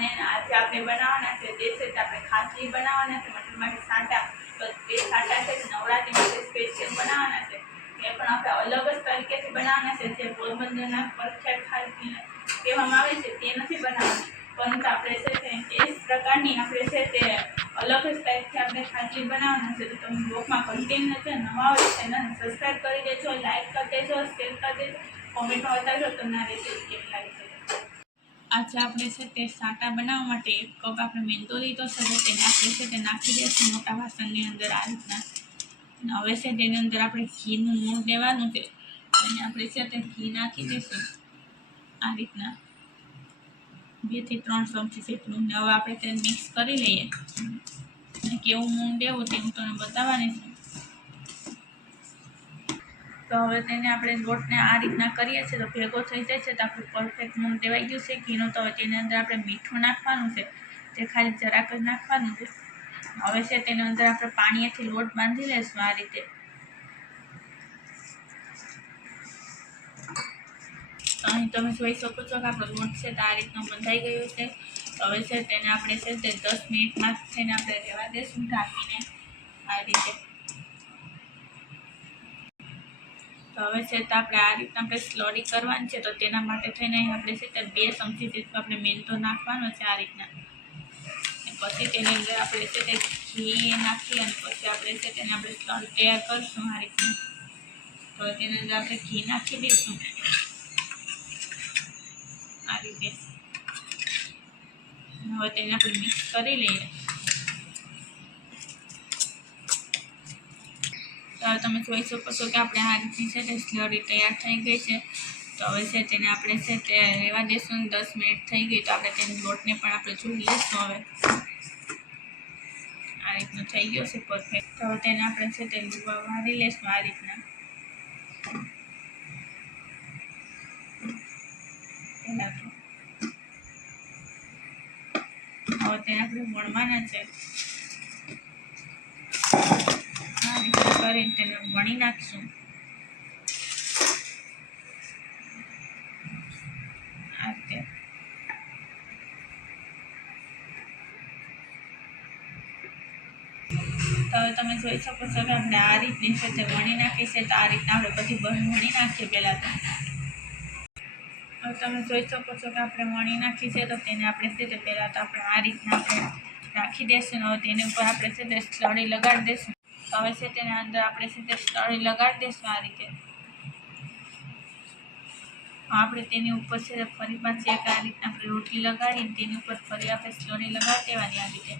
અને આજે આપણે બનાવવાના છે તે છે આપણે ખાટલી બનાવવાના છે મટર માટે સાંટા. તો તે સાંટા છે નવરાત્રી માટે સ્પેશિયલ બનાવવાના છે. એ પણ આપણે અલગ જ તરીકેથી બનાવવાના છે. જે પોરબંદરના પ્રખ્યાત ખાટલી કહેવામાં આવે છે તે નથી બનાવવાની, પરંતુ આપણે છે તે જ પ્રકારની આપણે છે તે અલગ જ ટાઈપથી આપણે ખાટલી બનાવવાના છે. તો તમે બ્લોગમાં કન્ટિન્યુ છે, નવા હોય ચેનલને સબસ્ક્રાઈબ કરી દેજો, લાઈક કરી દેજો, શેર કરી દેજો, કોમેન્ટમાં બતાવજો તમને આ રેસીપી કેવી લાગે છે. આજે આપણે છે તે સાંટા બનાવવા માટે 1 કપ આપણે મેંદો લીધો છે. તેને આપણે છે તે નાખી દઈશું મોટા વાસણની અંદર આ રીતના. હવે છે તેની અંદર આપણે ઘીનું મૂળ દેવાનું છે અને આપણે છે તે ઘી નાખી દઈશું આ રીતના 2 થી 3 ચમચી જેટલું. હવે આપણે તેને મિક્સ કરી લઈએ અને કેવું મૂળ દેવું તે હું તમને બતાવવાની છું. તો હવે તેને આપણે લોટને આ રીતના કરીએ છીએ તો ભેગો થઈ જાય છે. તો આપણું પરફેક્ટ મૂળ દેવાઈ ગયું છે ઘીનું. તો હવે તેની અંદર આપણે મીઠું નાખવાનું છે, તે ખાલી જરાક જ નાખવાનું છે. હવે છે તેની અંદર આપણે પાણીથી લોટ બાંધી લઈશું આ રીતે. અહીં તમે જોઈ શકો છો કે આપણો લોટ છે તો આ રીતનો બંધાઈ ગયો છે. તો હવે છે તેને આપણે છે તે 10 મિનિટ થઈને આપણે રહેવા દઈશું ઢાંકીને આ રીતે. તો હવે છે તો આપણે આ રીતના આપણે સ્લરી કરવાની છે. તો તેના માટે થઈને આપણે છે તે 2 ચમચી જેટલું આપણે મેંદો નાખવાનો છે આ રીતના. પછી તેની અંદર આપણે છે તે ઘી નાખી અને પછી આપણે છે તેને આપણે સ્લરી તૈયાર કરીશું આ રીતના. તો તેની અંદર આપણે ઘી નાખી દઈશું આ રીતે. હવે તેને આપણે મિક્સ કરી લઈએ. તો હવે તમે જોઈ શકો છો કે આપણે આ રીતની છે તે સ્લરી તૈયાર થઈ ગઈ છે. તો હવે છે તેને આપણે છે તે રહેવા દઈશું. 10 મિનિટ થઈ ગઈ તો આપણે તેની લોટને પણ આપણે જોઈ લઈશું. હવે આ રીતનું થઈ ગયો છે પરફેક્ટ. તો હવે તેને આપણે છે તે વાળી લઈશું આ રીતના. હવે તેને આપણે વણવાના છે આ રીતે કરીને તેને વણી નાખશું આ રીતે. તો હવે તમે જોઈ શકો છો કે આપણે આ રીતની છે તે વણી નાખી છે. તો આ રીતના આપણે બધી વણી નાખીએ પહેલાં તો. હવે તમે જોઈ શકો છો કે આપણે વણી નાખી છે. તો તેને આપણે છે તે પહેલાં તો આપણે આ રીતના આપણે રાખી દઈશું. હવે તેની ઉપર આપણે છે તે સ્લરી લગાડી દઈશું. તો હવે છે તેના અંદર આપણે છે તે સ્લરી લગાડી દઈશું આ રીતે. આપણે તેની ઉપર છે ફરી પાછી એક આ રીતના આપણે રોટલી લગાડીને તેની ઉપર ફરી આપણે સ્લરી લગાડી દેવાની આ રીતે.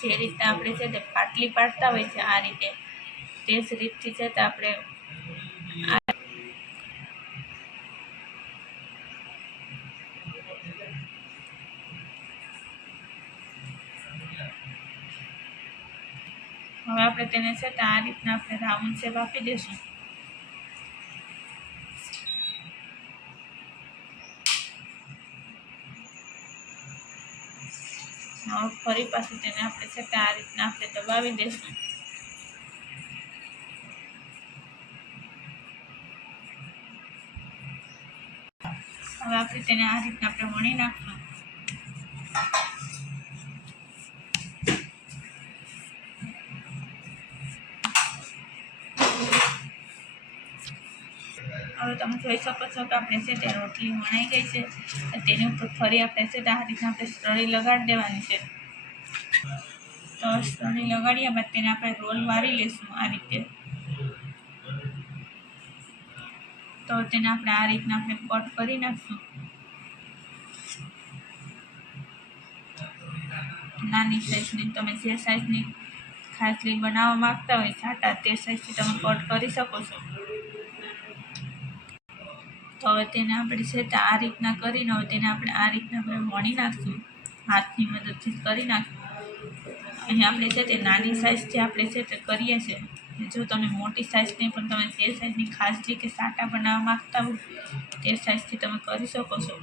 જે રીતના આપણે છે તે પાટલી પાડતા હોય છે આ રીતે, તે જ રીતથી છે તે આપણે હવે આપણે તેને છે તે આ રીતના આપણે રાઉન્ડ શેપ આપી દઈશું. હવે ફરી પાછું તેને આપણે છે તે આ રીતના આપણે દબાવી દઈશું. હવે આપણે તેને આ રીતના આપણે વણી નાખશું. હવે તમે જોઈ શકો છો કે આપણે છે તે રોટલી વણાઈ ગઈ છે. તેની ઉપર ફરી આપણે છે તે આ રીતના આપણે સ્લરી લગાડી દેવાની છે. તો સ્લરી લગાડ્યા બાદ તેને આપણે રોલ વાળી લઈશું આ રીતે. તો તેને આપણે આ રીતના આપણે કટ કરી નાખશું. નાની સાઈઝની તમે જે સાઈઝની ખાટલી બનાવવા માંગતા હોય સાંટા તે સાઈઝથી તમે કટ કરી શકો છો. તો હવે તેને આપણે છે તે આ રીતના કરીને હવે તેને આપણે આ રીતના આપણે વણી નાખશું. હાથની મદદથી કરી નાખશું. અહીં આપણે છે તે નાની સાઈઝથી આપણે છે તે કરીએ છીએ. જો તમે મોટી સાઈઝની પણ તમે જે સાઈઝની ખાટલી કે સાંટા બનાવવા માંગતા હોય તે સાઈઝથી તમે કરી શકો છો.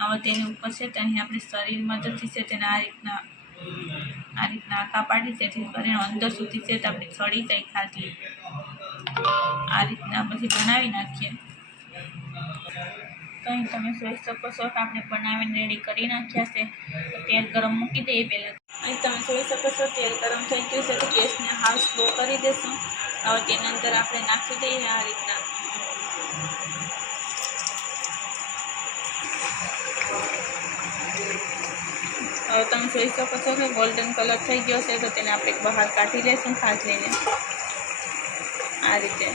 હવે તેની ઉપર છે તે અહીં આપણે શરીર મદદથી છે તેને આ રીતના આંકા પાડી જેથી કરીને અંદર સુધી છે તે આપણે ચડી જાય ખાટલી. આ રીતના પછી બનાવી નાખીએ. તો અહીં તમે જોઈ શકો છો કે આપણે બનાવીને રેડી કરી નાખ્યા છે. તેલ ગરમ મૂકી દઈએ પહેલાં. અહીં તમે જોઈ શકો છો તેલ ગરમ થઈ ગયું છે તો ગેસને હાવ સ્લો કરી દઈશું. હવે તેની અંદર આપણે નાખી દઈએ આ રીતના. હવે તમે જોઈ શકો છો કે ગોલ્ડન કલર થઈ ગયો છે તો તેને આપણે બહાર કાઢી લઈશું ખાટલીને આ રીતે.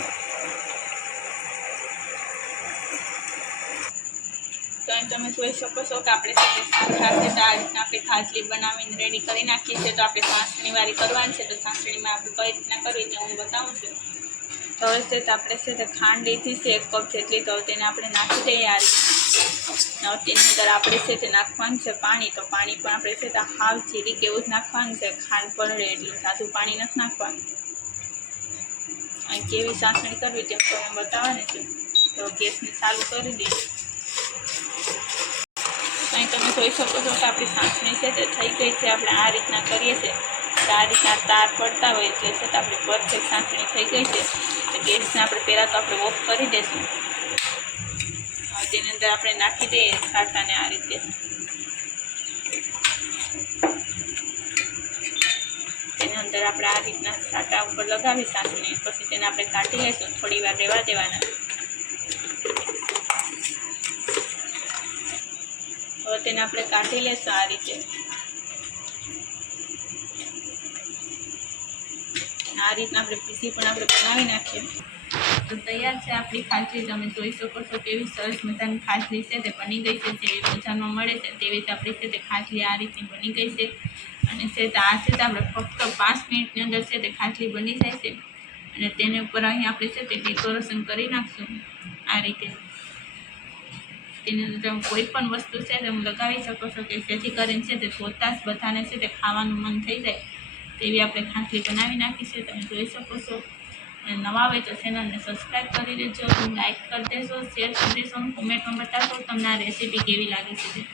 તો અહીં તમે જોઈ શકો છો કે આપણે સાંઠા છે તો આ રીતના આપણે ખાટલી બનાવીને રેડી કરી નાખીએ છીએ. તો આપણે સાંસણી વાળી કરવાની છે તો સાંસણીમાં આપણે કઈ રીતના કરવી તે હું બતાવું છું. તો હવે છે તો આપણે છે તે ખાંડ લીધી છે 1 કપ જેટલી, તો તેને આપણે નાખી દઈએ આ રીતના. તેની અંદર આપણે છે તે નાખવાનું છે પાણી. તો પાણી પણ આપણે છે તે હાવ જીરીક એવું જ નાખવાનું છે, ખાંડ પલળે એટલું, સાદું પાણી નથી નાખવાનું. અહીં કેવી સાંસણી કરવી તેમ તમે બતાવવાની છે. તો ગેસને ચાલુ કરી દઈએ. અહીં તમે જોઈ શકો છો કે આપણી સાંસણી છે તે થઈ ગઈ છે. આપણે આ રીતના કરીએ છીએ તો આ રીતના તાર પડતા હોય એટલે છે તો આપણી પરફેક્ટ સાંસણી થઈ ગઈ છે. તો ગેસને આપણે પહેલાં તો આપણે ઓફ કરી દઈશું. તેની અંદર આપણે નાખી દઈએ સાટાને આ રીતે. તેની અંદર આપણે આ રીતના સાટા ઉપર લગાવી સાંસણી, પછી તેને આપણે કાઢી લઈશું. થોડી વાર રહેવા દેવાના. હવે તેને આપણે કાઢી લઈશું આ રીતે. આ રીતના આપણે પીસી પણ આપણે બનાવી નાખીએ. તો તૈયાર છે આપણી ખાટલી. તમે જોઈ શકો છો કેવી સરસ મજાની ખાટલી છે તે બની ગઈ છે. જેવી બજારમાં મળે છે તેવી જ આપણી છે તે ખાટલી આ રીતની બની ગઈ છે. અને છે તે આ છે તે આપણે ફક્ત 5 મિનિટની અંદર છે તે ખાટલી બની જાય છે. અને તેની ઉપર અહીં આપણે છે તે ડેકોરેશન કરી નાખશું આ રીતે. તેની અંદર તમે કોઈ પણ વસ્તુ છે તમે લગાવી શકો છો કે જેથી કરીને છે તે જોતાં જ બધાને છે તે ખાવાનું મન થઈ જાય તેવી આપણે ખાટલી બનાવી નાખી છે. તમે જોઈ શકો છો. અને નવા હોય તો ચેનલને સબસ્ક્રાઈબ કરી દેજો, લાઈક કરી દેજો, શેર કરી દેજો, કોમેન્ટમાં બતાવજો તમને આ રેસીપી કેવી લાગે છે.